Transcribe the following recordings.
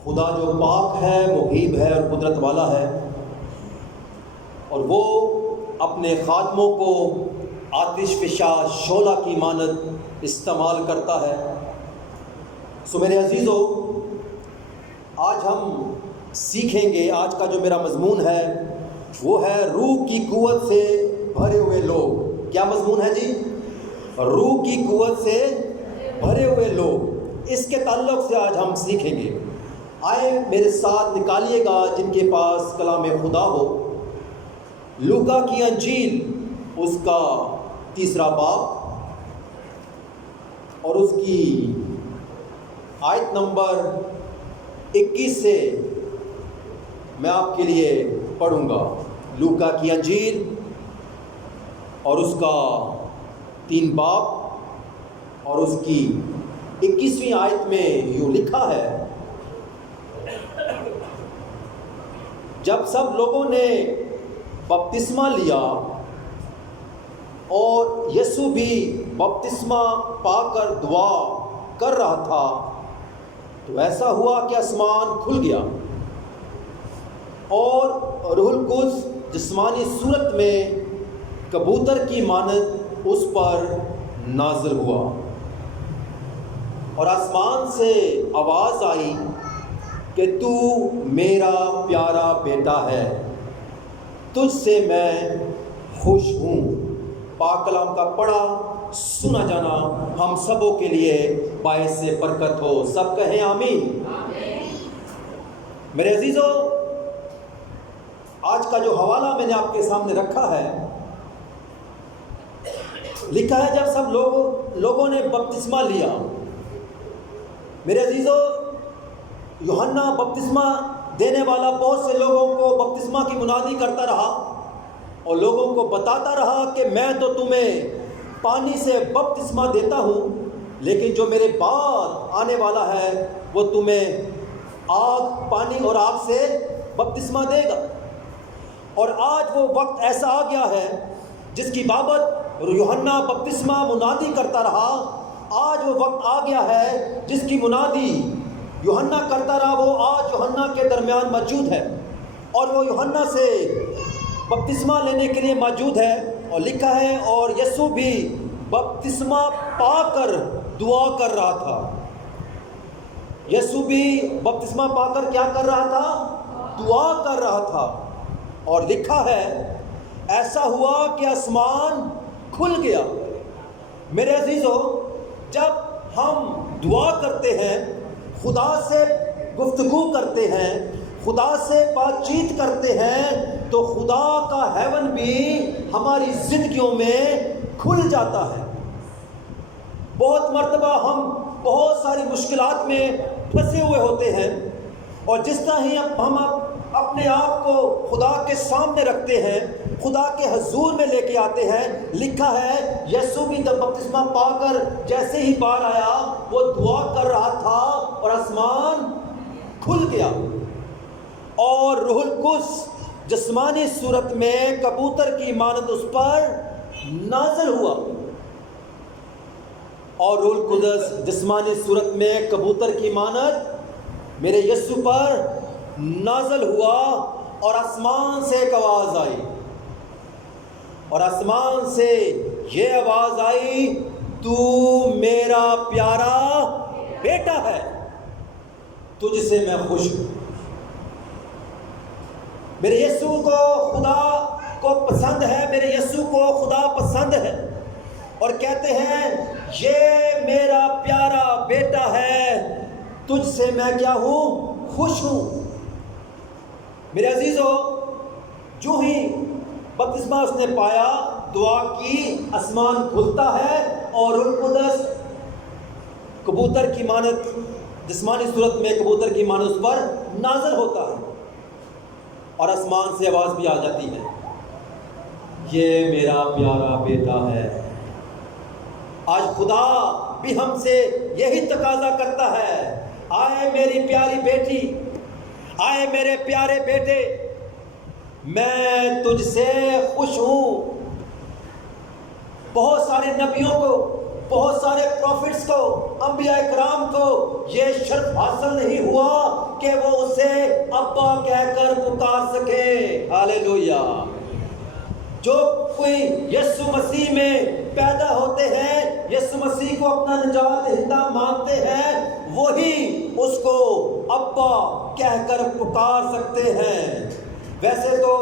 خدا جو پاک ہے، محیب ہے اور قدرت والا ہے، اور وہ اپنے خادموں کو آتش فشاں شعلہ کی مانند استعمال کرتا ہے۔ سو میرے عزیزو، آج ہم سیکھیں گے، آج کا جو میرا مضمون ہے وہ ہے روح کی قوت سے بھرے ہوئے لوگ۔ کیا مضمون ہے جی؟ روح کی قوت سے بھرے ہوئے لوگ۔ اس کے تعلق سے آج ہم سیکھیں گے۔ آئے میرے ساتھ نکالیے گا جن کے پاس کلام خدا ہو، لوکا کی انجیل اس کا 3 باب اور اس کی آیت نمبر 21 سے میں آپ کے لیے پڑھوں گا۔ لوکا کی انجیل اور اس کا 3 باب اور اس کی 21ویں آیت میں یوں لکھا ہے، جب سب لوگوں نے بپتسمہ لیا اور یسوع بھی بپتسمہ پا کر دعا کر رہا تھا تو ایسا ہوا کہ آسمان کھل گیا اور روح القدس جسمانی صورت میں کبوتر کی مانند اس پر نازل ہوا، اور آسمان سے آواز آئی کہ تو میرا پیارا بیٹا ہے، تجھ سے میں خوش ہوں۔ پاک کلام کا پڑھا سنا جانا ہم سبوں کے لیے باعث برکت ہو۔ سب کہیں آمین۔ میرے عزیزو، آج کا جو حوالہ میں نے آپ کے سامنے رکھا ہے، لکھا ہے جب سب لوگوں نے بپتسمہ لیا۔ میرے عزیزو، یوحنا بپتسمہ دینے والا بہت سے لوگوں کو بپتسمہ کی منادی کرتا رہا اور لوگوں کو بتاتا رہا کہ میں تو تمہیں پانی سے بپتسمہ دیتا ہوں، لیکن جو میرے بعد آنے والا ہے وہ تمہیں آگ، پانی اور آگ سے بپتسمہ دے گا۔ اور آج وہ وقت ایسا آ گیا ہے جس کی بابت یوحنا بپتسمہ منادی کرتا رہا۔ آج وہ وقت آ گیا ہے جس کی منادی یوحنا کرتا رہا، وہ آج یوحنا کے درمیان موجود ہے اور وہ یوحنا سے بپتسمہ لینے کے لیے موجود ہے۔ اور لکھا ہے اور یسوع بھی بپتسمہ پا کر دعا کر رہا تھا۔ یسوع بھی بپتسمہ پا کر کیا کر رہا تھا؟ دعا کر رہا تھا۔ اور لکھا ہے ایسا ہوا کہ آسمان کھل گیا۔ میرے عزیزو، جب ہم دعا کرتے ہیں، خدا سے گفتگو کرتے ہیں، خدا سے بات چیت کرتے ہیں، تو خدا کا ہیون بھی ہماری زندگیوں میں کھل جاتا ہے۔ بہت مرتبہ ہم بہت ساری مشکلات میں پھنسے ہوئے ہوتے ہیں، اور جس طرح ہی ہم اپنے آپ کو خدا کے سامنے رکھتے ہیں، خدا کے حضور میں لے کے آتے ہیں، لکھا ہے یسوع بھی جب بپتسمہ پا کر جیسے ہی باہر آیا وہ دعا کر رہا تھا اور آسمان کھل گیا اور روح القدس جسمانی صورت میں کبوتر کی مانند اس پر نازل ہوا۔ اور روح القدس جسمانی صورت میں کبوتر کی مانند میرے یسوع پر نازل ہوا، اور آسمان سے ایک آواز آئی، اور آسمان سے یہ آواز آئی، تو میرا پیارا بیٹا ہے، تجھ سے میں خوش ہوں۔ میرے یسوع کو خدا کو پسند ہے، میرے یسوع کو خدا پسند ہے، اور کہتے ہیں یہ میرا پیارا بیٹا ہے، تجھ سے میں کیا ہوں؟ خوش ہوں۔ میرے عزیزو، جو ہی بپتسمہ اس نے پایا، دعا کی، آسمان کھلتا ہے اور روح القدس کبوتر کی مانند جسمانی صورت میں کبوتر کی مانند اس پر نازل ہوتا ہے، اور آسمان سے آواز بھی آ جاتی ہے، یہ میرا پیارا بیٹا ہے۔ آج خدا بھی ہم سے یہی تقاضا کرتا ہے، آئے میری پیاری بیٹی، آئے میرے پیارے بیٹے، میں تجھ سے خوش ہوں۔ بہت سارے نبیوں کو بہت سارے پروفٹس کو، انبیاء کرام کو یہ شرف حاصل نہیں ہوا کہ وہ اسے ابا کہہ کر پکار سکے۔ ہاللیلویہ۔ جو کوئی یسوع مسیح میں پیدا ہوتے ہیں، یسوع مسیح کو اپنا نجات دہندہ مانتے ہیں، وہی اس کو ابا کہہ کر پکار سکتے ہیں۔ ویسے تو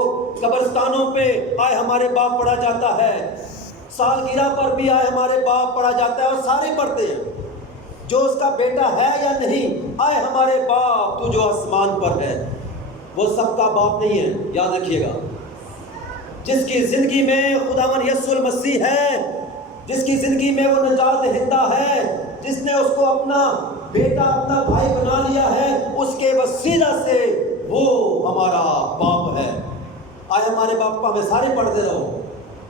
قبرستانوں پہ آئے ہمارے باپ پڑھا جاتا ہے، سالگرہ پر بھی آئے ہمارے باپ پڑھا جاتا ہے، اور سارے پڑھتے ہیں، جو اس کا بیٹا ہے یا نہیں، آئے ہمارے باپ تو جو آسمان پر ہے۔ وہ سب کا باپ نہیں ہے، یاد رکھیے گا۔ جس کی زندگی میں خداوند یسوع المسیح ہے، جس کی زندگی میں وہ نجات دہندہ ہے، جس نے اس کو اپنا بیٹا، اپنا بھائی بنا لیا ہے، اس کے وسیلہ سے وہ ہمارا باپ ہے۔ آئے ہمارے باپ کو ہمیں سارے پڑھتے رہو،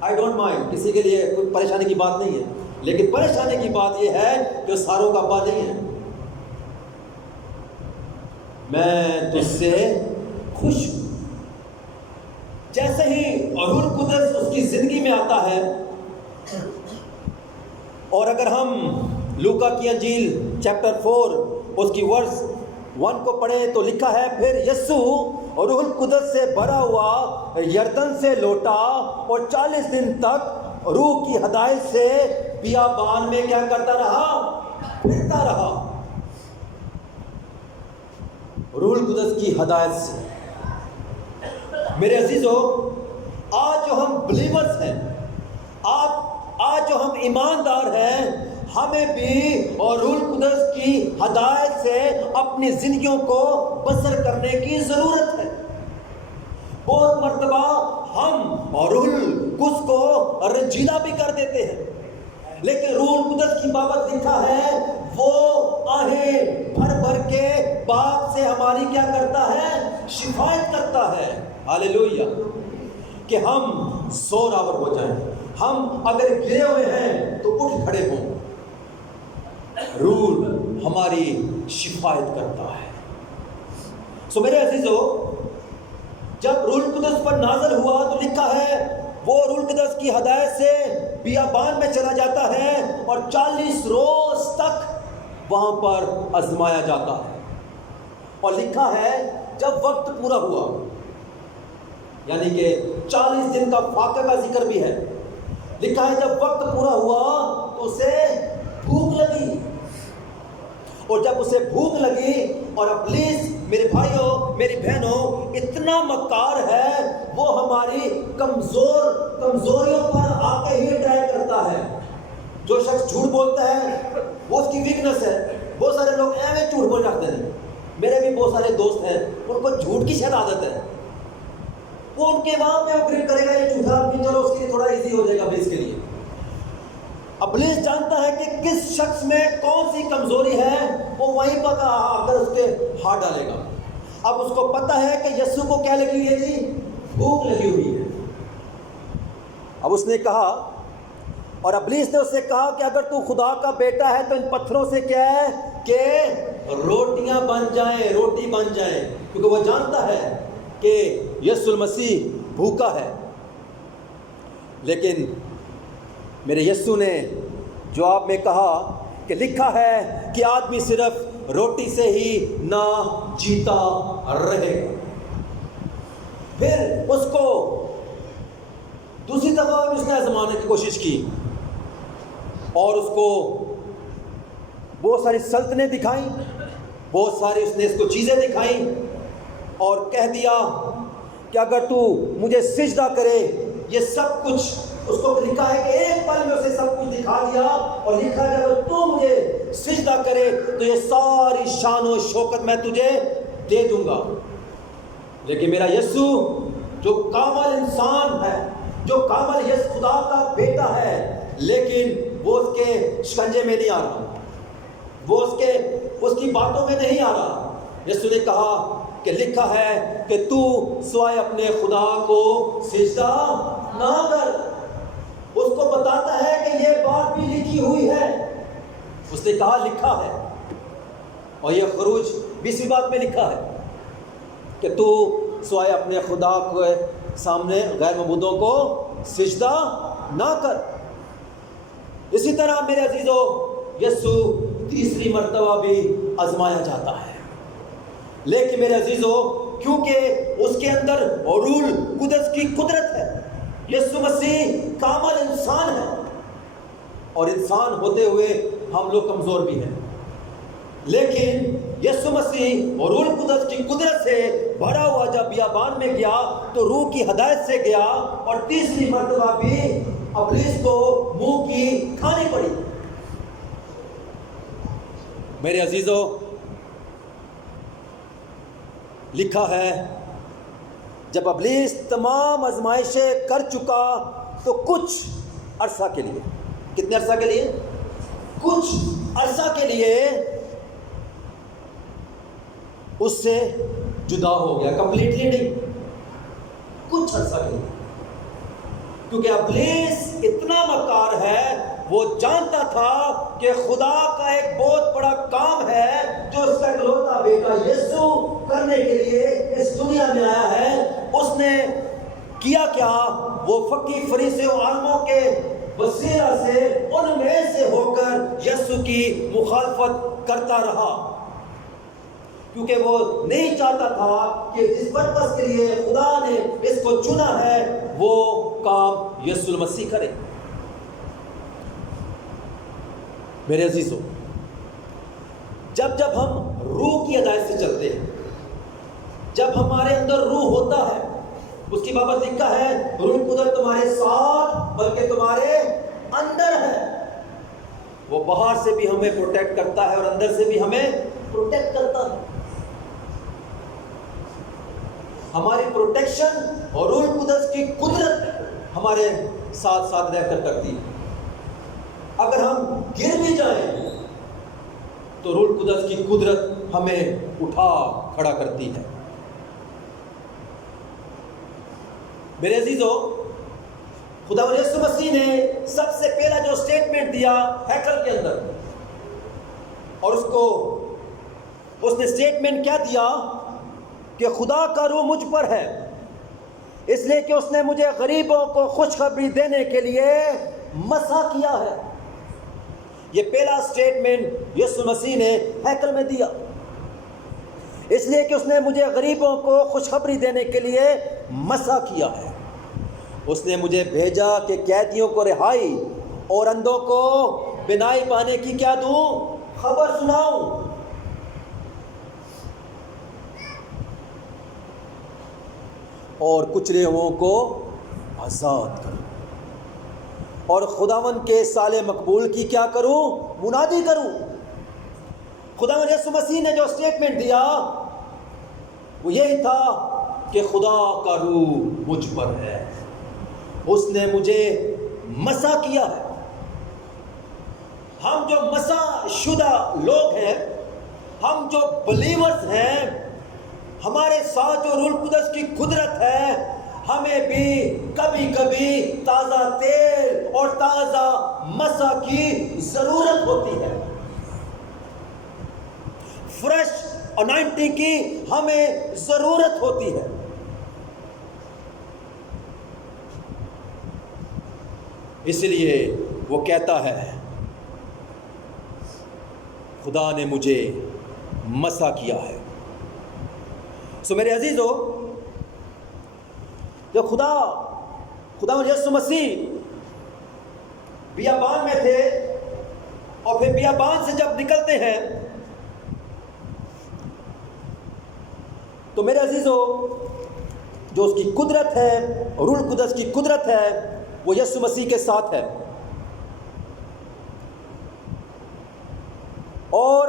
آئی ڈونٹ مائنڈ، کسی کے لیے کوئی پریشانی کی بات نہیں ہے، لیکن پریشانی کی بات یہ ہے کہ ساروں کا ابا نہیں ہے۔ میں تجھ سے خوش ہوں۔ جیسے ہی روح القدس اس کی زندگی میں آتا ہے، اور اگر ہم لوکا کی انجیل چیپٹر 4 اس کی ورس 1 کو پڑھیں تو لکھا ہے، پھر یسوع روح القدس سے بھرا ہوا یردن سے لوٹا اور 40 دن تک روح کی ہدایت سے بیابان میں کیا کرتا رہا؟ پھرتا رہا۔ روح القدس کی ہدایت سے۔ میرے عزیزو، آج جو ہم بلیورز ہیں، آج جو ہم ایماندار ہیں، ہمیں بھی اور روح القدس کی ہدایت سے اپنی زندگیوں کو بسر کرنے کی ضرورت ہے۔ بہت مرتبہ ہم اور روح القدس کو رنجیدہ بھی کر دیتے ہیں، لیکن روح القدس کی بابت لکھا ہے، وہ آہیں بھر بھر کے باپ سے ہماری کیا کرتا ہے؟ شفاعت کرتا ہے۔ ہاللیلویہ۔ کہ ہم زوراور ہو جائیں، ہم اگر گرے ہوئے ہیں تو اٹھ کھڑے ہوں۔ روح ہماری شفاعت کرتا ہے۔ سو میرے عزیزو، جب روح القدس پر نازل ہوا تو لکھا ہے، وہ روح القدس کی ہدایت سے بیابان میں چلا جاتا ہے اور 40 روز تک وہاں پر آزمایا جاتا ہے۔ اور لکھا ہے جب وقت پورا ہوا، یعنی کہ 40 دن کا فاقہ کا ذکر بھی ہے، لکھا ہے جب وقت پورا ہوا تو اسے بھوک لگی، اور جب اسے بھوک لگی، اور ابلیس میرے بھائیوں میری بہنوں اتنا مکار ہے، وہ ہماری کمزوریوں پر آ کے ہی اٹیک کرتا ہے۔ جو شخص جھوٹ بولتا ہے وہ اس کی ویکنس ہے۔ بہت سارے لوگ ایویں جھوٹ بول جاتے ہیں، میرے بھی بہت سارے دوست ہیں، ان کو جھوٹ کی شاید عادت ہے، وہ ان کے وہاں پہ اگریڈ کرے گا یہ جھوٹا آدمی، چلو اس کے لیے تھوڑا ایزی ہو جائے گا ابلیس کے لیے۔ ابلیس جانتا ہے کہ کس شخص میں کون سی کمزوری ہے، وہ وہیں پر آ کر اس کے ہاتھ ڈالے گا۔ اب اس کو پتا ہے کہ یسوع کو کیا لگی ہوئی ہے جی؟ بھوک لگی ہوئی ہے۔ اب اس نے کہا، اور ابلیس نے اس سے کہا کہ اگر تو خدا کا بیٹا ہے تو ان پتھروں سے کیا ہے کہ روٹیاں بن جائیں، روٹی بن جائیں، کیونکہ وہ جانتا ہے کہ یسوع المسیح بھوکا ہے۔ لیکن میرے یسوع نے جواب میں کہا کہ لکھا ہے کہ آدمی صرف روٹی سے ہی نہ جیتا رہے گا۔ پھر اس کو دوسری دفعہ اس نے آزمانے کی کوشش کی، اور اس کو بہت ساری سلطنتیں دکھائیں، بہت ساری اس نے اس کو چیزیں دکھائیں، اور کہہ دیا کہ اگر تو مجھے سجدہ کرے، یہ سب کچھ اس کو لکھا ہے کہ ایک پل میں اسے سب کچھ دکھا دیا، اور لکھا ہے کہ اگر تو مجھے سجدہ کرے تو یہ ساری شان و شوکت میں تجھے دے دوں گا۔ لیکن میرا یسوع جو کامل انسان ہے، جو کامل یس خدا کا بیٹا ہے، لیکن وہ اس کے شکنجے میں نہیں آ رہا، وہ اس کی باتوں میں نہیں آ رہا۔ یسوع نے کہا کہ لکھا ہے کہ تو سوائے اپنے خدا کو سجدہ نہ کر۔ اس کو بتاتا ہے کہ یہ بات بھی لکھی ہوئی ہے۔ اس نے کہا لکھا ہے، اور یہ خروج 20ویں بات میں لکھا ہے کہ تو سوائے اپنے خدا کے سامنے غیر معبودوں کو سجدہ نہ کر۔ اسی طرح میرے عزیزو یسوع تیسری مرتبہ بھی آزمایا جاتا ہے، لیکن میرے عزیزو کیونکہ اس کے اندر روح القدس کی قدرت ہے، یسوع مسیح کامل انسان ہے، اور انسان ہوتے ہوئے ہم لوگ کمزور بھی ہیں، لیکن یسوع مسیح اور روح القدس کی قدرت سے بھرا ہوا جب بیابان میں گیا تو روح کی ہدایت سے گیا، اور تیسری مرتبہ بھی ابلیس کو منہ کی کھانی پڑی۔ میرے عزیزو لکھا ہے جب ابلیس تمام آزمائشیں کر چکا تو کچھ عرصہ کے لیے، کتنے عرصہ کے لیے؟ کچھ عرصہ کے لیے اس سے جدا ہو گیا، کمپلیٹلی نہیں، کچھ عرصہ کے لیے، کیونکہ ابلیس اتنا مکار ہے، وہ جانتا تھا کہ خدا کا ایک بہت بڑا کام ہے جو اس کا اکلوتا بیٹا یسوع کرنے کے لیے اس دنیا میں آیا ہے۔ اس نے کیا کیا؟ وہ فقی فریسی و عالموں کے وسیلہ سے ان میں سے ہو کر یسوع کی مخالفت کرتا رہا، کیونکہ وہ نہیں چاہتا تھا کہ جس پرپس کے لیے خدا نے اس کو چنا ہے وہ کام یسوع المسیح کرے۔ میرے عزیزو جب ہم روح کی ہدایت سے چلتے ہیں، جب ہمارے اندر روح ہوتا ہے، اس کی بابت لکھا ہے روح القدس تمہارے ساتھ بلکہ تمہارے اندر ہے، وہ باہر سے بھی ہمیں پروٹیکٹ کرتا ہے اور اندر سے بھی ہمیں پروٹیکٹ کرتا ہے۔ ہماری پروٹیکشن اور روح القدس کی قدرت ہمارے ساتھ ساتھ رہ کر کرتی ہے۔ اگر ہم گر بھی جائیں تو روح القدس کی قدرت ہمیں اٹھا کھڑا کرتی ہے۔ میرے عزیزو خدا یسوع مسیح نے سب سے پہلا جو سٹیٹمنٹ دیا ہیکل کے اندر، اور اس نے سٹیٹمنٹ کیا دیا کہ خدا کا روح مجھ پر ہے، اس لیے کہ اس نے مجھے غریبوں کو خوشخبری دینے کے لیے مسح کیا ہے۔ یہ پہلا سٹیٹمنٹ یسوع مسیح نے ہیکل میں دیا، اس لیے کہ اس نے مجھے غریبوں کو خوشخبری دینے کے لیے مسح کیا ہے۔ اس نے مجھے بھیجا کہ قیدیوں کو رہائی اور اندھوں کو بینائی پانے کی کیا دوں؟ خبر سناؤں۔ اور کچرے ہوئوں کو آزاد کروں، اور خداوند کے سال مقبول کی کیا کروں؟ منادی کروں۔ خداوند یسوع مسیح نے جو سٹیٹمنٹ دیا وہ یہی تھا کہ خدا کا روح مجھ پر ہے، اس نے مجھے مسح کیا ہے۔ ہم جو مسح شدہ لوگ ہیں، ہم جو بلیورز ہیں، ہمارے ساتھ جو روح القدس کی قدرت ہے، ہمیں بھی کبھی کبھی تازہ تیل اور تازہ مسح کی ضرورت ہوتی ہے، فریش انائنٹنگ کی ہمیں ضرورت ہوتی ہے۔ اس لیے وہ کہتا ہے خدا نے مجھے مسح کیا ہے۔ سو میرے عزیزو جو خدا یسوع مسیح بیابان میں تھے اور پھر بیابان سے جب نکلتے ہیں تو میرے عزیزو جو اس کی قدرت ہے، روح القدس کی قدرت ہے، وہ یسوع مسیح کے ساتھ ہے، اور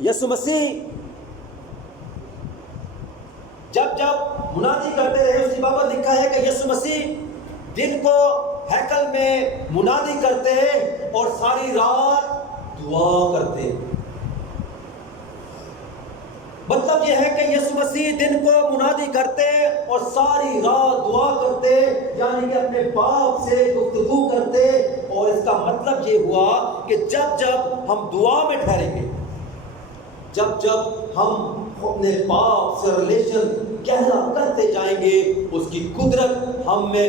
یسوع مسیح جب منادی کرتے رہے، اس کی بابت لکھا ہے کہ یسوع مسیح دن کو ہیکل میں منادی کرتے اور ساری رات دعا کرتے۔ مطلب یہ ہے کہ یسوع مسیح دن کو منادی کرتے اور ساری رات دعا کرتے، یعنی کہ اپنے باپ سے گفتگو کرتے، اور اس کا مطلب یہ ہوا کہ جب ہم دعا میں ٹھہریں گے، جب ہم اپنے باپ سے ریلیشن گہرا کرتے جائیں گے، اس کی قدرت ہم میں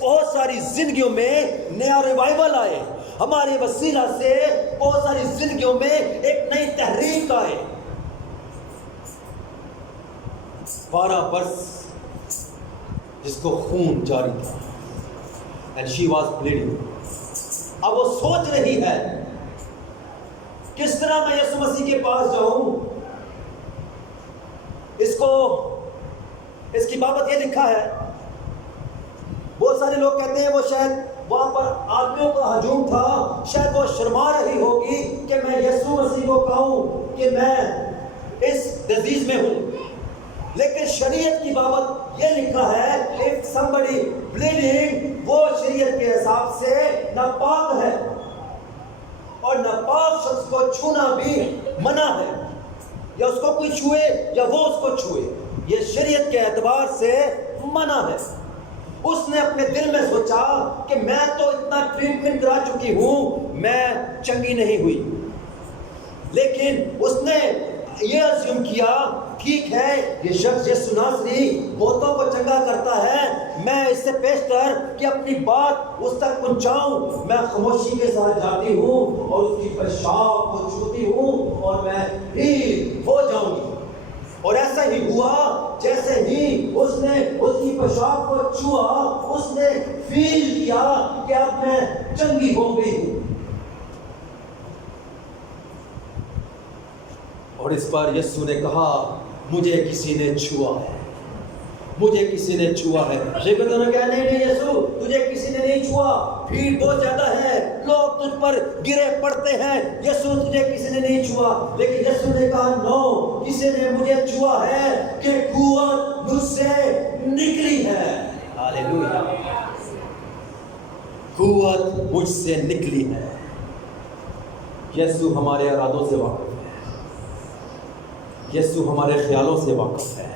بہت ساری زندگیوں میں نیا ریوائول آئے، ہمارے وسیلہ سے بہت ساری زندگیوں میں ایک نئی تحریک آئے۔ 12 برس جس کو خون جاری تھا، and she was bleeding۔ اب وہ سوچ رہی ہے کس طرح میں یسوع مسیح کے پاس جاؤں۔ اس کی بابت یہ لکھا ہے، بہت سارے لوگ کہتے ہیں وہ شاید وہاں پر آدمیوں کا ہجوم تھا، شاید وہ شرما رہی ہوگی کہ میں یسوع مسیح کو کہوں کہ میں اس ڈزیز میں ہوں۔ لیکن شریعت کی بابت یہ لکھا ہے if somebody bleeding، وہ شریعت کے حساب سے ناپاک ہے، اور ناپاک شخص کو چھونا بھی منع ہے، یا اس کو کوئی چھوئے یا وہ اس کو چھوئے، یہ شریعت کے اعتبار سے منع ہے۔ اس نے اپنے دل میں سوچا کہ میں تو اتنا ٹریٹمنٹ کرا چکی ہوں، میں چنگی نہیں ہوئی، لیکن اس نے یہ عزم کیا ٹھیک ہے یہ شخص یسوع ناصری بہتوں کو چنگا کرتا ہے، میں اس سے پیشتر کہ اپنی بات اس تک پہنچاؤں، میں خاموشی کے ساتھ جاتی ہوں اور اس کی پیشاب کو چھوتی ہوں اور میں ٹھیک ہو جاؤں گی۔ اور ایسا ہی ہوا، جیسے ہی اس نے اس کی پیشاب کو چھوا، اس نے فیل کیا کہ اب میں چنگی ہو گئی ہوں۔ اور اس پر یسوع نے کہا مجھے کسی نے چھوا ہے، مجھے کسی نے چھوا ہے۔ شیطان نے کہا نہیں یسوع تجھے کسی نے نہیں چھوا، بھیڑ بہت زیادہ ہے، لوگ تجھ پر گرے پڑتے ہیں، یسوع تجھے کسی نے نہیں چھوا۔ لیکن یسوع نے کہا نو، کسی نے مجھے چھوا ہے کہ قوت مجھ سے نکلی ہے۔ ہاللیلویا، قوت مجھ سے نکلی ہے۔ یسوع ہمارے ارادوں سے واقف ہے، یسوع ہمارے خیالوں سے واقف ہے،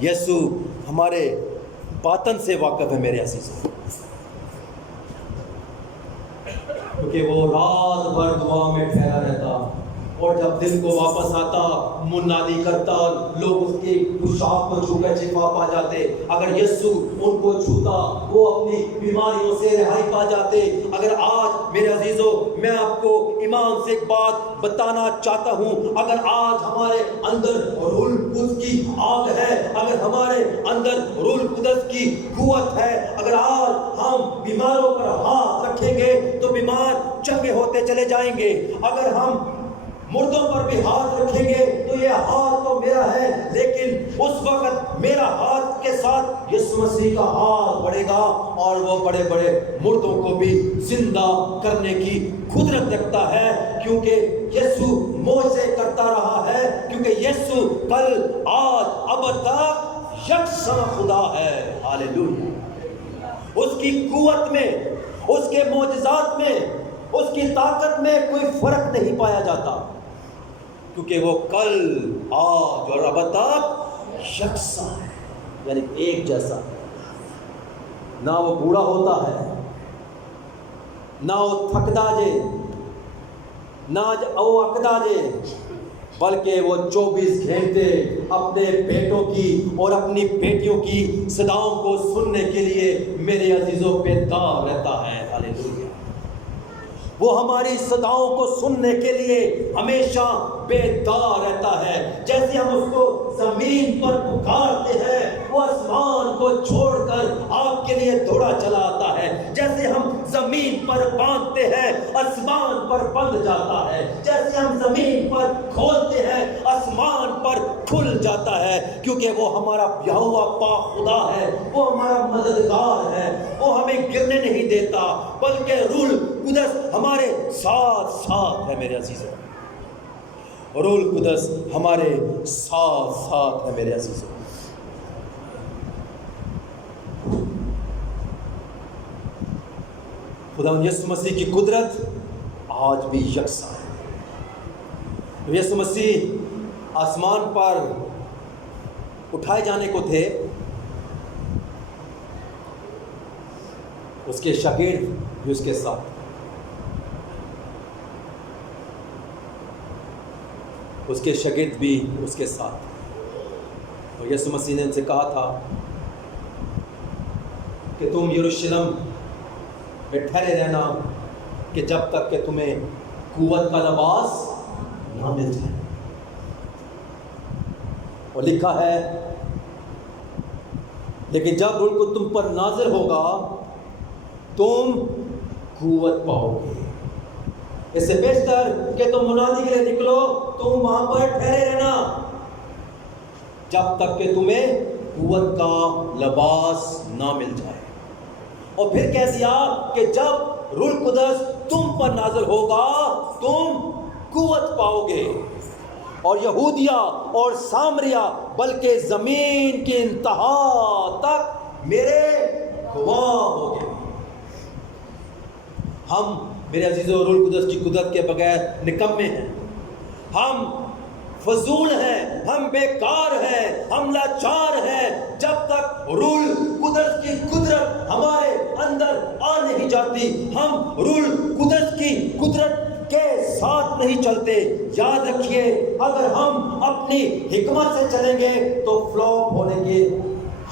یسوع ہمارے باطن سے واقف ہے میرے عزیزوں، کیونکہ وہ رات بھر دعا میں ٹھہرا رہتا، اور جب دل کو واپس آتا منادی کرتا، لوگ اس کی پوشاک کو چھو کر شفا پا جاتے۔ اگر یسوع ان کو چھوتا وہ اپنی بیماریوں سے رہائی پا جاتے۔ اگر آج میرے عزیزوں میں آپ کو ایمان سے ایک بات بتانا چاہتا ہوں، اگر آج ہمارے اندر روح القدس کی آگ ہے، اگر ہمارے اندر روح القدس کی قوت ہے، اگر آج ہم بیماروں پر ہاتھ رکھیں گے تو بیمار چنگے ہوتے چلے جائیں گے۔ اگر ہم مردوں پر بھی ہاتھ رکھیں گے تو یہ ہاتھ تو میرا ہے، لیکن اس وقت میرا ہاتھ کے ساتھ یسوع مسیح کا ہاتھ بڑھے گا، اور وہ بڑے بڑے مردوں کو بھی زندہ کرنے کی قدرت رکھتا ہے، کیونکہ یسوع معجزے کرتا رہا ہے، کیونکہ یسوع کل آج اب تک یکساں خدا ہے۔ ہاللیلویا، اس کی قوت میں، اس کے معجزات میں، اس کی طاقت میں کوئی فرق نہیں پایا جاتا، کیونکہ وہ کل آج اور اب تک یکساں ہے، یعنی ایک جیسا۔ نہ وہ بوڑھا ہوتا ہے، نہ وہ تھکدا جے، نہ وہ اکدا جے، بلکہ وہ 24 گھنٹے اپنے بیٹوں کی اور اپنی بیٹیوں کی صداؤں کو سننے کے لیے میرے عزیزوں بیدار رہتا ہے۔ ہاللیلویا، وہ ہماری صداؤں کو سننے کے لیے ہمیشہ بیدار رہتا ہے۔ جیسے ہم اس کو زمین پر پکارتے ہیں، وہ آسمان کو چھوڑ کر آپ کے لیے دوڑا چلا آتا ہے۔ جیسے ہم زمین پر باندھتے ہیں، آسمان پر بندھ جاتا ہے۔ جیسے ہم زمین پر کھولتے ہیں، آسمان پر کھل جاتا ہے، کیونکہ وہ ہمارا یہوہ پاک خدا ہے، وہ ہمارا مددگار ہے، وہ ہمیں گرنے نہیں دیتا، بلکہ روح القدس ہمارے ساتھ ساتھ ہے۔ میرے عزیزوں، روح القدس ہمارے ساتھ ساتھ ہے میرے عزیزوں۔ خدا یسوع مسیح کی قدرت آج بھی یکساں ہے۔ یسوع مسیح آسمان پر اٹھائے جانے کو تھے، اس کے شاگرد بھی اس کے ساتھ، اس کے شاگرد بھی اس کے ساتھ، اور یسوع مسیح نے ان سے کہا تھا کہ تم یروشلم میں ٹھہرے رہنا کہ جب تک کہ تمہیں قوت کا لباس نہ مل جائے. اور لکھا ہے لیکن جب روح القدس تم پر نازل ہوگا تم قوت پاؤ گے. اس سے بیشتر کہ تم منادی کے لیے نکلو تم وہاں پر ٹھہرے رہنا جب تک کہ تمہیں قوت کا لباس نہ مل جائے. اور پھر کہہ دیا کہ جب روح القدس تم پر نازل ہوگا تم قوت پاؤ گے اور یہودیہ اور سامریہ بلکہ زمین کی انتہا تک میرے گواہ ہوگے. ہم میرے عزیزو روح القدس کی قدرت کے بغیر نکمے ہیں, ہم فضول ہیں, ہم بیکار ہیں, ہم لاچار ہیں جب تک روح القدس کی قدرت ہمارے اندر آ نہیں جاتی. ہم روح القدس کی قدرت کے ساتھ نہیں چلتے. یاد رکھیے اگر ہم اپنی حکمت سے چلیں گے تو فلاپ ہونے کے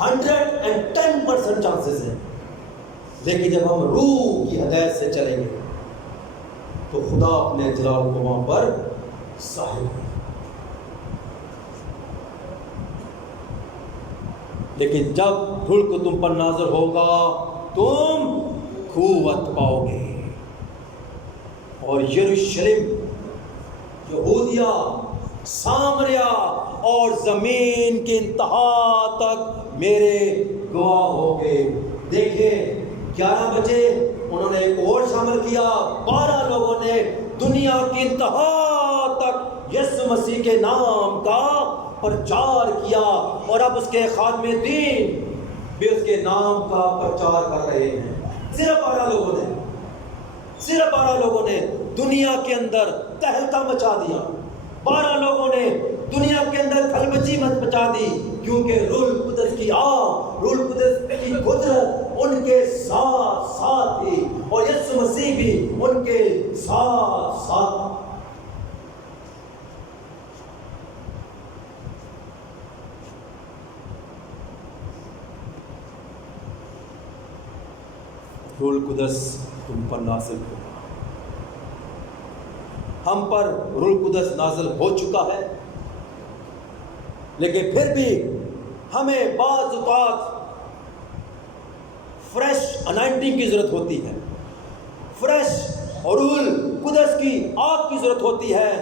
110% چانسز ہیں, لیکن جب ہم روح کی ہدایت سے چلیں گے تو خدا اپنے جلال کو وہاں پر ظاہر ہے. لیکن جب روح کو تم پر نازل ہوگا تم قوت پاؤ گے اور یروشلم, یہودیہ, سامریہ اور زمین کی انتہا تک میرے گواہ ہوگے. دیکھیں 11 بجے انہوں نے ایک اور شامل کیا, 12 لوگوں نے دنیا کی انتہا تک یسوع مسیح کے نام کا پرچار کیا اور اب اس کے خادم دین بھی اس کے نام کا پرچار کر رہے ہیں. صرف 12 لوگوں نے دنیا کے اندر تہلکہ مچا دیا. 12 لوگوں نے دنیا کے اندر کھلبچی مچا دی کیونکہ روح القدس کی روح القدس کی قدرت ان کے ساتھ ساتھ تھی اور یسوع مسیح بھی ان کے ساتھ ساتھ. روح القدس تم پر نازل ہوگا. ہم پر روح القدس نازل ہو چکا ہے, لیکن پھر بھی ہمیں بعض اوقات فریش انائنٹنگ کی ضرورت ہوتی ہے, فریش اور روح القدس کی آگ کی ضرورت ہوتی ہے.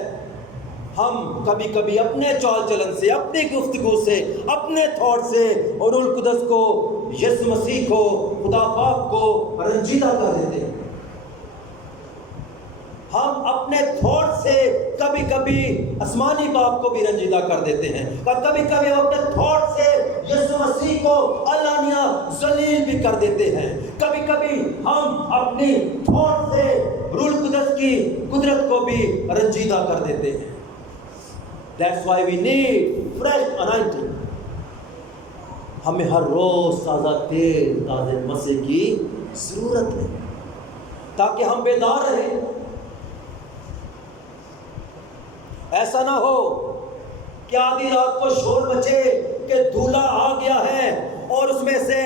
ہم کبھی کبھی اپنے چال چلن سے, اپنی گفتگو سے, اپنے تھاٹ سے اور روح القدس کو, یسوع مسیح کو, خدا پاک کو رنجیدہ کر دیتے ہیں. ہم اپنے تھاٹ سے کبھی کبھی آسمانی باپ کو بھی رنجیدہ کر دیتے ہیں اور کبھی کبھی ہم اپنے تھاٹ سے یسوع مسیح کو علانیہ ذلیل بھی کر دیتے ہیں. کبھی کبھی ہم اپنی تھاٹ سے روح القدس کی قدرت کو بھی رنجیدہ کر دیتے ہیں. That's why we need fresh anointing. ہمیں ہر روز تازہ تیل, تازہ مسح کی ضرورت ہے تاکہ ہم بیدار رہیں. ایسا نہ ہو کہ آدھی رات کو شور مچے کہ دھولا آ گیا ہے اور اس میں سے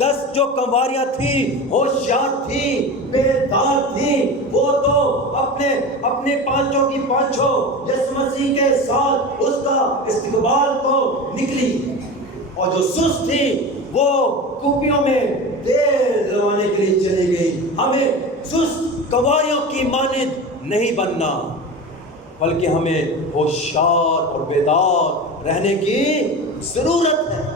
10 جو کنواریاں تھیں, ہوشیار تھیں, بیدار تھیں, وہ تو اپنے پانچوں کی پانچوں یسوع مسیح کے ساتھ اس کا استقبال کو نکلی, اور جو سست تھی وہ کوپیوں میں تیل لگانے کے لیے چلی گئی. ہمیں سست کنواریوں کی مانند نہیں بننا, بلکہ ہمیں ہوشیار اور بیدار رہنے کی ضرورت ہے.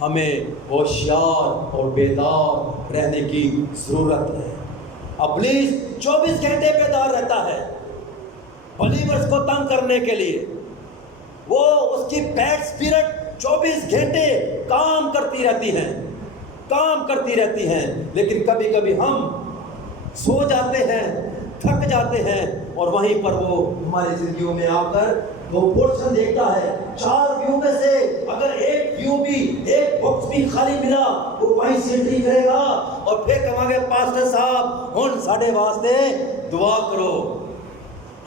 ہمیں ہوشیار اور بیدار رہنے کی ضرورت ہے. ابلیس 24 گھنٹے بیدار رہتا ہے بلیورز کو تنگ کرنے کے لیے. وہ اس کی بیڈ اسپرٹ 24 گھنٹے کام کرتی رہتی ہیں, لیکن کبھی کبھی ہم سو جاتے ہیں, تھک جاتے ہیں اور وہیں پر وہ ہماری زندگیوں میں آ کر وہ پورشن دیکھتا ہے. 4 ویو میں سے اگر ایک ویو بھی, ایک باکس بھی خالی ملا وہ وہیں سے انٹری کرے گا اور پھر کہاں گے پاسٹر صاحب ہن ساڈے واسطے دعا کرو.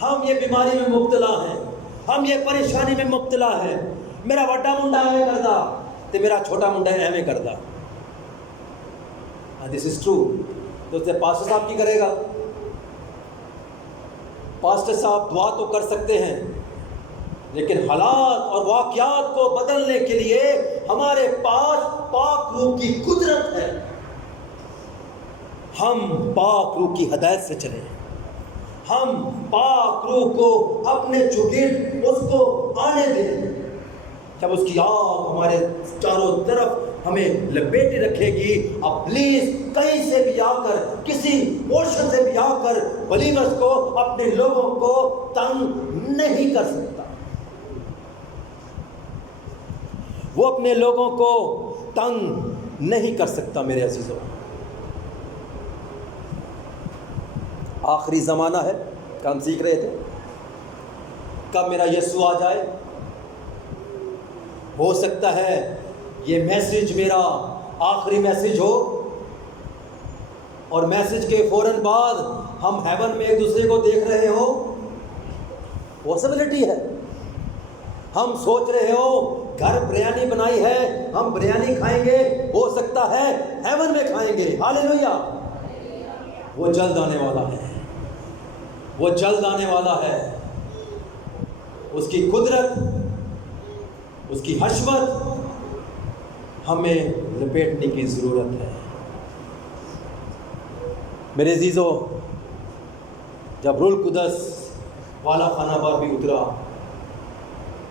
ہم یہ بیماری میں مبتلا ہیں, ہم یہ پریشانی میں مبتلا ہیں. میرا وڈا منڈا ہے کردا تو میرا چھوٹا منڈا ایویں کردا. دس از ٹرو. تو اس سے پاسٹر صاحب کی کرے گا؟ پاسٹر صاحب دعا تو کر سکتے ہیں، لیکن حالات اور واقعات کو بدلنے کے لیے ہمارے پاس پاک روح کی قدرت ہے. ہم پاک روح کی ہدایت سے چلیں. ہم پاک روح کو اپنے چوگرد اس کو آنے دیں. جب اس کی آگ ہمارے چاروں طرف ہمیں لپیٹے رکھے گی، اب پلیز کہیں سے بھی آ کر، کسی پورشن سے بھی آ کر بلیورز کو، اپنے لوگوں کو تنگ نہیں کر سکتا. وہ اپنے لوگوں کو تنگ نہیں کر سکتا. میرے عزیزوں، آخری زمانہ ہے کہ ہم سیکھ رہے تھے کب میرا یسوع آ جائے. ہو سکتا ہے یہ میسج میرا آخری میسج ہو، اور میسج کے فوراً بعد ہم ہیون میں ایک دوسرے کو دیکھ رہے ہو. پاسبلٹی ہے. ہم سوچ رہے ہو گھر بریانی بنائی ہے، ہم بریانی کھائیں گے، ہو سکتا ہے ہیون میں کھائیں گے. ہاللیلویا. وہ جلد آنے والا ہے. وہ جلد آنے والا ہے. اس کی قدرت، اس کی حشمت ہمیں لپیٹنے کی ضرورت ہے. میرے عزیزو، جب روح القدس والا خانہ پر بھی اترا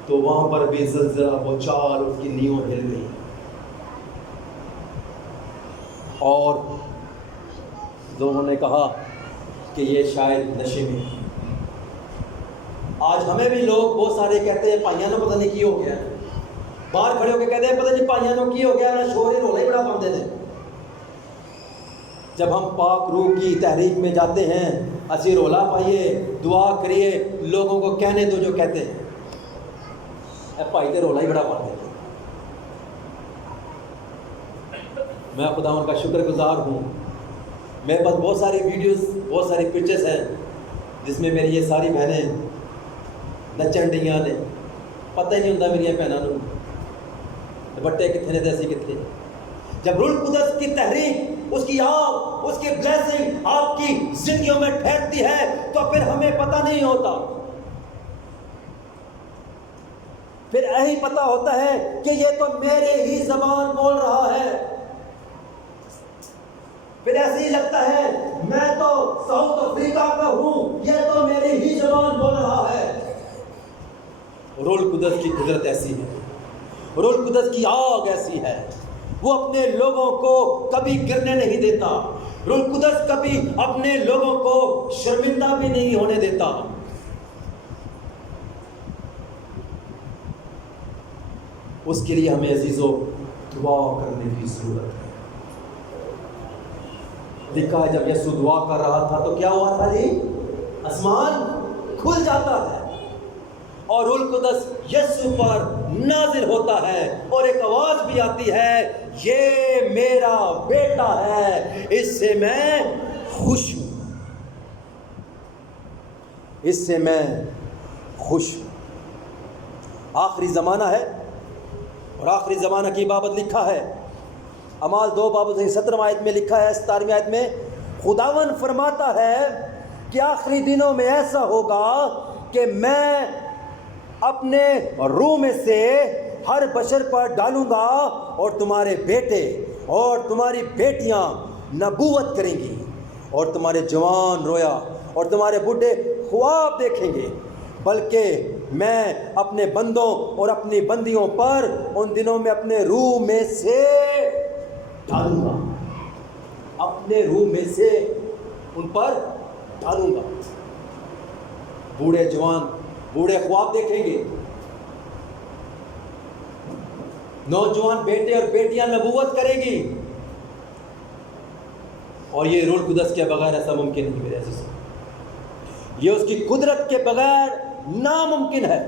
تو وہاں پر بھی زلزلہ، بوچھال، اس کی نیویں ہل گئی، اور لوگوں نے کہا کہ یہ شاید نشے میں. آج ہمیں بھی لوگ بہت سارے کہتے ہیں پائیانوں پتہ نہیں کی ہو گیا. باہر کھڑے ہو کے کہتے ہیں پتہ نہیں پائیانوں کی ہو گیا، نہ شور رولا ہی بڑا پاندے نے. جب ہم پاک روح کی تحریک میں جاتے ہیں، اسی رولا پائیے، دعا کریے، لوگوں کو کہنے دو جو کہتے ہیں. اے بھائی تے رولا ہی بڑا پاندے. میں خدا ان کا شکر گزار ہوں. میرے پاس بہت ساری ویڈیوز، بہت ساری پکچرز ہیں جس میں میری یہ ساری بہنیں نچن ڈیاں نے. پتہ ہی نہیں ہوتا میری بہنوں کو دوپٹے کتنے نے دیسی کتنے. جب روح القدس کی تحریک، اس کی آگ، اس کی بلیسنگ آپ کی زندگیوں میں ٹھہرتی ہے تو پھر ہمیں پتہ نہیں ہوتا. پھر یہی پتہ ہوتا ہے کہ یہ تو میرے ہی زبان بول رہا ہے. پھر ایسے ہی لگتا ہے میں تو ساؤتھ افریقہ کا ہوں، یہ تو میری ہی زبان بول رہا ہے. روح القدس کی قدرت ایسی ہے. روح القدس کی آگ ایسی ہے. وہ اپنے لوگوں کو کبھی گرنے نہیں دیتا. روح القدس کبھی اپنے لوگوں کو شرمندہ بھی نہیں ہونے دیتا. اس کے لیے ہمیں عزیزو دعا کرنے کی ضرورت ہے. دیکھا ہے جب یسوع دعا کر رہا تھا تو کیا ہوا تھا جی؟ آسمان کھل جاتا ہے اور روح القدس یسوع پر نازل ہوتا ہے، اور ایک آواز بھی آتی ہے، یہ میرا بیٹا ہے، اس سے میں خوش ہوں. اس سے میں خوش ہوں. آخری زمانہ ہے، اور آخری زمانہ کی بابت لکھا ہے اعمال 2 باب 17 آیت میں لکھا ہے، 17 آیت میں خداوند فرماتا ہے کہ آخری دنوں میں ایسا ہوگا کہ میں اپنے روح میں سے ہر بشر پر ڈالوں گا، اور تمہارے بیٹے اور تمہاری بیٹیاں نبوت کریں گی، اور تمہارے جوان رویا اور تمہارے بوڑھے خواب دیکھیں گے. بلکہ میں اپنے بندوں اور اپنی بندیوں پر ان دنوں میں اپنے روح میں سے ڈالوں گا. اپنے روح میں سے ان پر ڈالوں گا. بوڑھے جوان بوڑھے خواب دیکھیں گے، نوجوان بیٹے اور بیٹیاں نبوت کریں گی. اور یہ روح القدس کے بغیر ایسا ممکن نہیں میرے عزیز. یہ اس کی قدرت کے بغیر ناممکن ہے.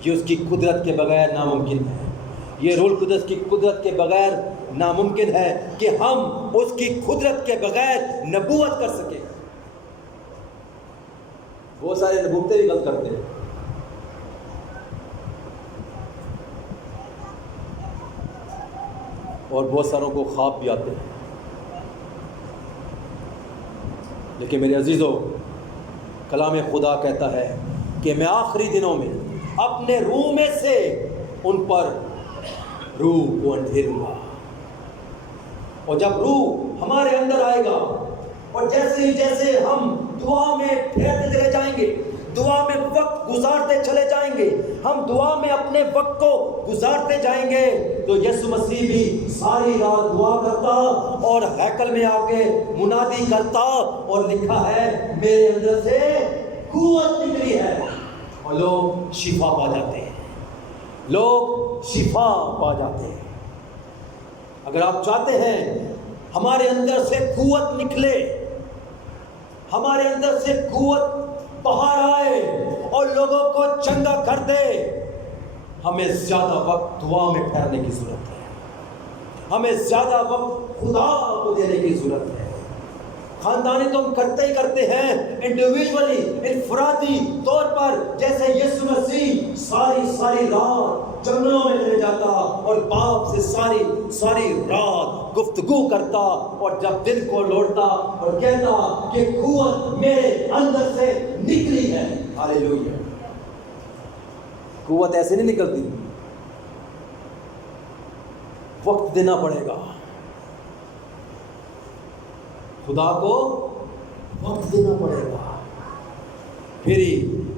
یہ اس کی قدرت کے بغیر ناممکن ہے. یہ روح القدس کی قدرت کے بغیر ناممکن ہے کہ ہم اس کی قدرت کے بغیر نبوت کر سکیں. بہت سارے نبوتیں بھی غلط کرتے ہیں. اور بہت ساروں کو خواب بھی آتے ہیں. لیکن میرے عزیزو، کلام خدا کہتا ہے کہ میں آخری دنوں میں اپنے روح میں سے ان پر روح کو اندھیروں گا. اور جب روح ہمارے اندر آئے گا اور جیسے ہم دعا میں ٹھہرتے چلے جائیں گے، دعا میں وقت گزارتے چلے جائیں گے، ہم دعا میں اپنے وقت کو گزارتے جائیں گے، تو یسوع مسیح بھی ساری رات دعا کرتا اور ہیکل میں آ کے منادی کرتا اور لکھا ہے میرے اندر سے قوت نکلی ہے، اور لوگ شفا پا جاتے ہیں، لوگ شفا پا جاتے ہیں. اگر آپ چاہتے ہیں ہمارے اندر سے قوت نکلے، ہمارے اندر سے قوت باہر آئے اور لوگوں کو چنگا کر دے، ہمیں زیادہ وقت دعا میں ٹھہرنے کی ضرورت ہے، ہمیں زیادہ وقت خدا کو دینے کی ضرورت ہے. خاندانی تو ہم کرتے ہی کرتے ہیں، انڈیویجولی انفرادی طور پر، جیسے یسوع مسیح ساری رات جنگلوں میں چلے جاتا اور باپ سے ساری رات گفتگو کرتا، اور جب دل کو لوٹتا اور کہتا کہ قوت میرے اندر سے نکلی ہے. ہاللیلویا. قوت ایسے نہیں نکلتی، وقت دینا پڑے گا، خدا کو وقت دینا پڑے گا، پھر ہی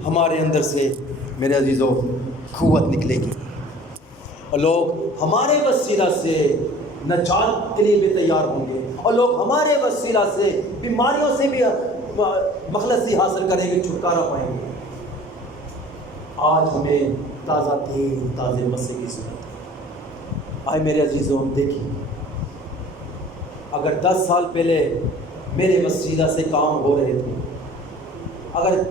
ہمارے اندر سے میرے عزیزوں قوت نکلے گی، اور لوگ ہمارے وسیلہ سے نجات کے لیے بھی تیار ہوں گے، اور لوگ ہمارے وسیلہ سے بیماریوں سے بھی مخلصی حاصل کریں گے، چھٹکارا پائیں گے. آج ہمیں تازہ تیل تازے مسیح کی ضرورت ہے. آئے میرے عزیزوں، ہم دیکھیں، اگر 10 سال پہلے میرے وسیلہ سے کام ہو رہے تھے، اگر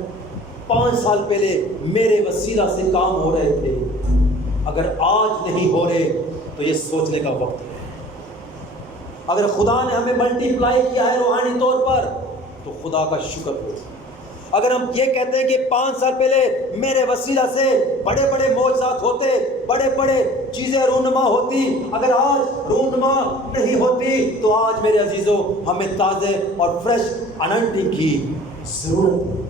5 سال پہلے میرے وسیلہ سے کام ہو رہے تھے، اگر آج نہیں ہو رہے تو یہ سوچنے کا وقت ہے. اگر خدا نے ہمیں ملٹی پلائی کیا ہے روحانی طور پر تو خدا کا شکر ہو. اگر ہم یہ کہتے ہیں کہ 5 سال پہلے میرے وسیلہ سے بڑے بڑے معجزات ہوتے، بڑے بڑے چیزیں رونما ہوتی، اگر آج رونما نہیں ہوتی تو آج میرے عزیزوں ہمیں تازے اور فریش انانٹنگ کی ضرورت ہے.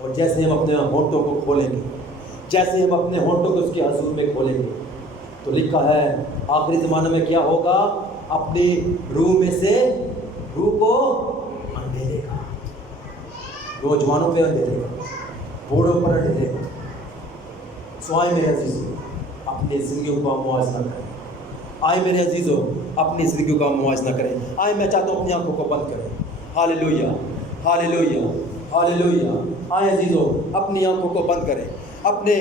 اور جیسے ہم اپنے ہونٹوں کو کھولیں گے، جیسے ہم اپنے ہونٹوں کو اس کے حضور میں کھولیں گے، تو لکھا ہے آخری زمانے میں کیا ہوگا؟ اپنی روح میں سے روح کو اندھیرے گا. نوجوانوں پہ اندھیرے گا، بوڑھوں پر اندھیرے گا. سو آئے میرے عزیزوں اپنی زندگیوں کا موازنہ کریں. آئے میرے عزیزوں اپنی زندگیوں کا موازنہ کریں. آئے میں چاہتا ہوں اپنی آنکھوں کو بند کریں. ہاللیلویا، ہاللیلویا، ہاللیلویا. آئے عزیزوں اپنی آنکھوں کو بند کریں، اپنی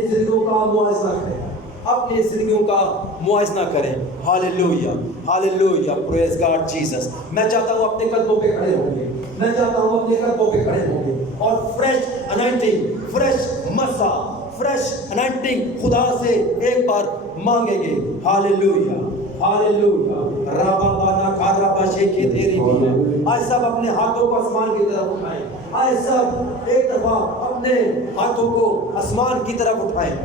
زندگیوں کا موازنہ کریں، اپنی زندگیوں کا موازنہ کریں. ہاللیلویا، ہاللیلویا، پریز گاڈ جیسس. میں چاہتا ہوں اپنے قدموں پہ کھڑے ہوں گے، میں چاہتا ہوں اپنے قدموں پہ کھڑے ہوں گے اور فریش انائنٹنگ، فریش مسا، فریش انائنٹنگ خدا سے ایک بار مانگیں گے. ہاللیلویا، ہاللیلویا. رابا بانا کارا باشے کے تیری بھی. آج سب اپنے ہاتھوں کو آسمان کی طرف اٹھائیں. آج سب ایک دفعہ اپنے ہاتھوں کو آسمان کی طرف اٹھائیں.